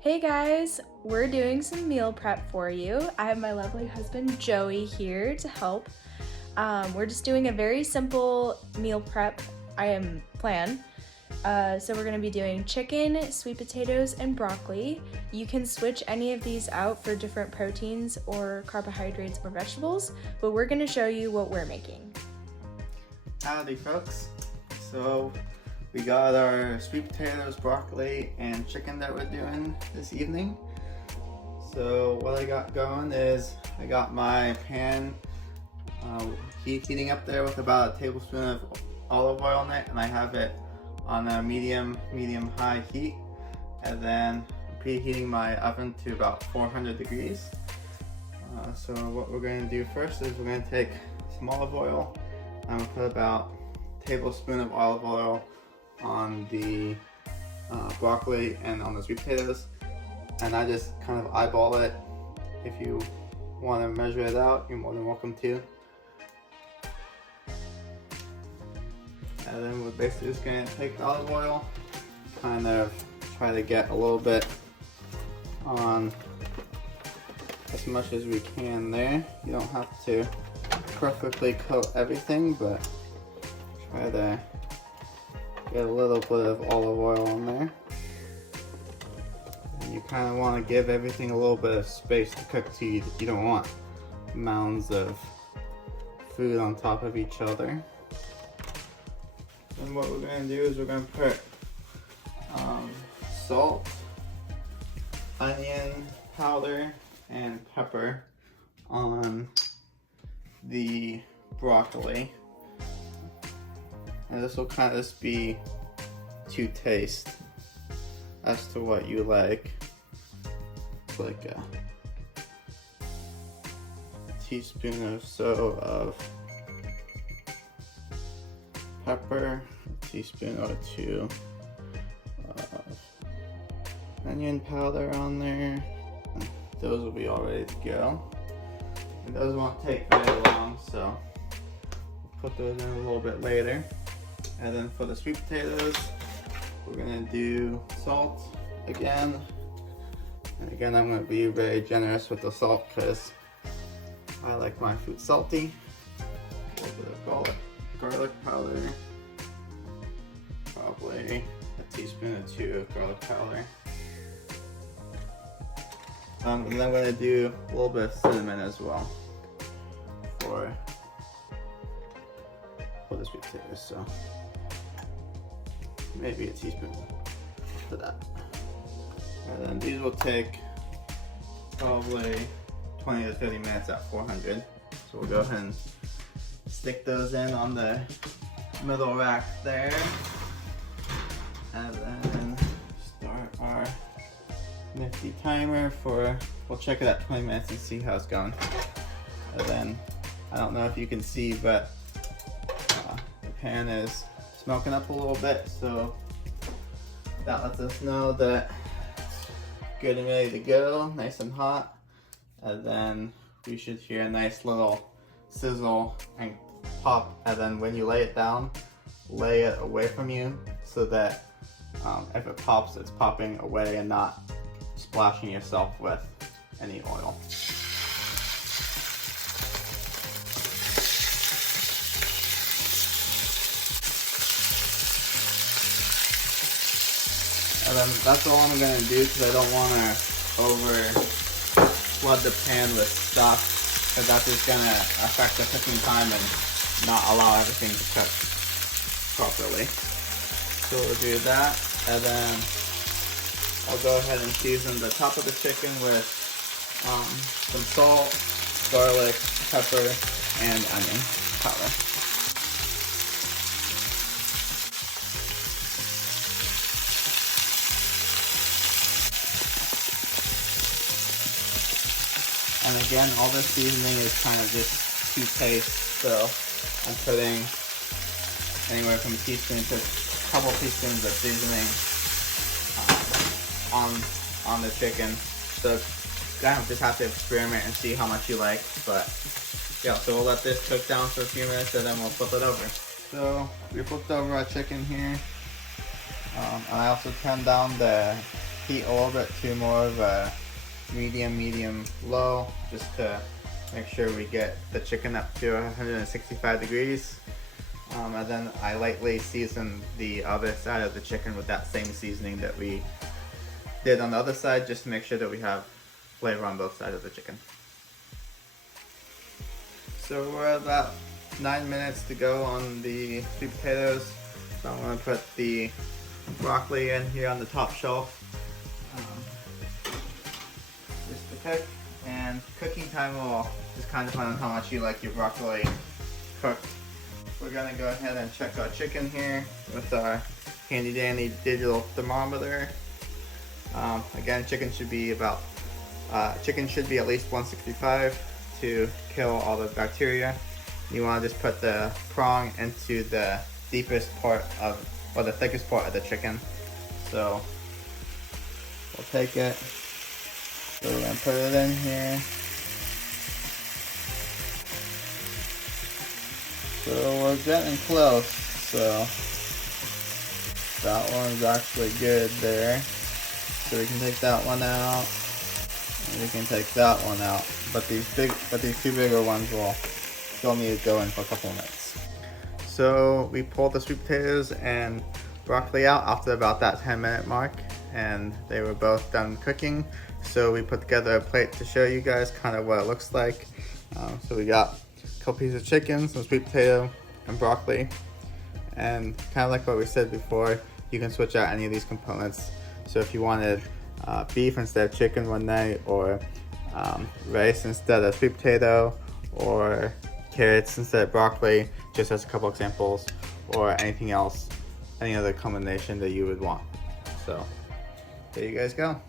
Hey guys, we're doing some meal prep for you. I have my lovely husband Joey here to help. We're just doing a very simple meal prep plan. So we're gonna be doing chicken, sweet potatoes, and broccoli. You can switch any of these out for different proteins or carbohydrates or vegetables, but we're gonna show you what we're making. Howdy folks. So we got our sweet potatoes, broccoli, and chicken that we're doing this evening. So what I got going is I got my pan heating up there with about a tablespoon of olive oil in it, and I have it on a medium high heat, and then preheating my oven to about 400 degrees. So what we're going to do first is we're going to take some olive oil. I'm going to put about a tablespoon of olive oil on the broccoli and on the sweet potatoes, and I just kind of eyeball it. If you want to measure it out, you're more than welcome to. And then we're basically just going to take the olive oil, kind of try to get a little bit on as much as we can there. You don't have to perfectly coat everything, but try to get a little bit of olive oil on there. And you kind of want to give everything a little bit of space to cook to. You don't want mounds of food on top of each other. And what we're going to do is we're going to put salt, onion powder, and pepper on the broccoli. And this will kind of just be to taste as to what you like. It's like a teaspoon or so of pepper, a teaspoon or two of onion powder on there. And those will be all ready to go. It doesn't want to take very long, so we'll put those in a little bit later. And then for the sweet potatoes, we're gonna do salt again. And again, I'm gonna be very generous with the salt because I like my food salty. A little bit of garlic powder, probably a teaspoon or two of garlic powder. And then I'm gonna do a little bit of cinnamon as well for the sweet potatoes. So maybe a teaspoon for that. And then these will take probably 20 to 30 minutes at 400. So we'll go ahead and stick those in on the middle rack there. And then start our nifty timer we'll check it at 20 minutes and see how it's going. And then, I don't know if you can see, but the pan is smoking up a little bit, so that lets us know that it's good and ready to go, nice and hot. And then we should hear a nice little sizzle and pop, and then when you lay it down, lay it away from you so that if it pops, it's popping away and not splashing yourself with any oil. And then that's all I'm going to do because I don't want to over flood the pan with stuff, because that's just going to affect the cooking time and not allow everything to cook properly. So we'll do that, and then I'll go ahead and season the top of the chicken with some salt, garlic, pepper, and onion powder. And again, all this seasoning is kind of just to taste, so I'm putting anywhere from a teaspoon to a couple teaspoons of seasoning on the chicken. So you kind of just have to experiment and see how much you like. But yeah, so we'll let this cook down for a few minutes and then we'll flip it over. So we flipped over our chicken here. And I also turned down the heat a little bit to more of a medium low, just to make sure we get the chicken up to 165 degrees. And then I lightly season the other side of the chicken with that same seasoning that we did on the other side, just to make sure that we have flavor on both sides of the chicken. So we're at about 9 minutes to go on the sweet potatoes. So I'm going to put the broccoli in here on the top shelf. Just to cook. And cooking time will just kind of depend on how much you like your broccoli cooked. We're going to go ahead and check our chicken here with our handy dandy digital thermometer. Again, chicken should be at least 165 to kill all the bacteria. You want to just put the prong into the deepest part of, or the thickest part of the chicken. So we'll take it. So we're going to put it in here. So we're getting close. So that one's actually good there. So we can take that one out. And we can take that one out. But these two bigger ones will still need to go in for a couple of minutes. So we pulled the sweet potatoes and broccoli out after about that 10-minute mark, and they were both done cooking. So we put together a plate to show you guys kind of what it looks like. So we got a couple pieces of chicken, some sweet potato, and broccoli. And kind of like what we said before, you can switch out any of these components. So if you wanted beef instead of chicken one night, or rice instead of sweet potato, or carrots instead of broccoli, just as a couple examples, or anything else, any other combination that you would want. So there you guys go.